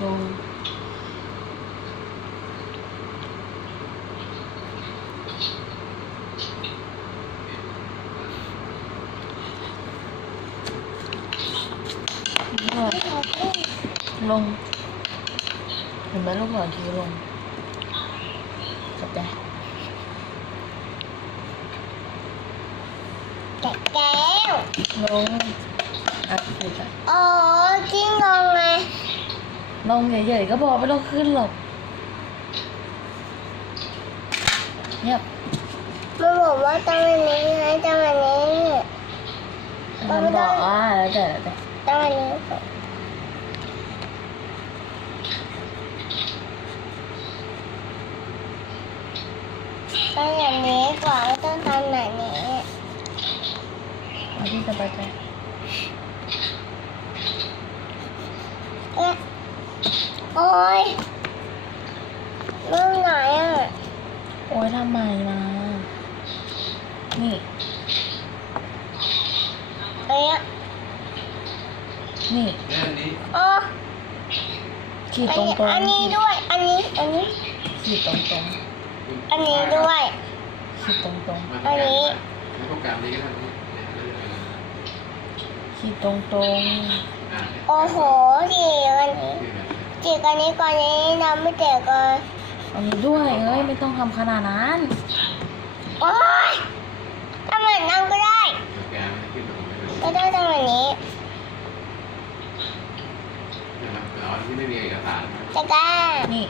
ตรงลงเห็นไหมลูกศรชี้ล ลงอะพูดอะโอ้กิ้งลงไงลงเฉยๆก็บอกไม่ต้องขึ้นหรอกเงียบมันบอกว่าต้องอันนี้ไงต้องอันนี้มันบอกว่าแล้วแต่แล้วแต่ต้องอันนี้ก่อนต้องอย่างนี้ก่อนแล้วต้องทำแบบนี้เอาที่สบายใจ เอ๊ะ โอ๊ยเรื่องไหนอะ โอ้ยทำไมมานี่เอ๊ะนี่แม่อันนี้อ๋อขีดอัตนรงนี้ตรงอันนี้ด้วย อันนี้ อันนี้ ขีดตรงตรงอันนี้ด้วย ขีดตรงตรงมาตรการนี้ไม่โปรแกรมนี้ก็ทำนี่เนี่ยเรื่องอะไรนะขีดตรงตรงอะโอ้โหจีกันนี้คือแบบ จีกันนี้ก่อนนี้น้ำไม่เจอกันเอานี้ด้วยเอ้ยไม่ต้องทำขนาดนั้นโอ๊ยทำเหมือนนั่งก็ได้โปรแกรมไม่ขึ้นมาไม่รู้ก็ได้ทำแบบนี้นะครับแต่ว่าที่ไม่มีเอกสารจะกล้านี่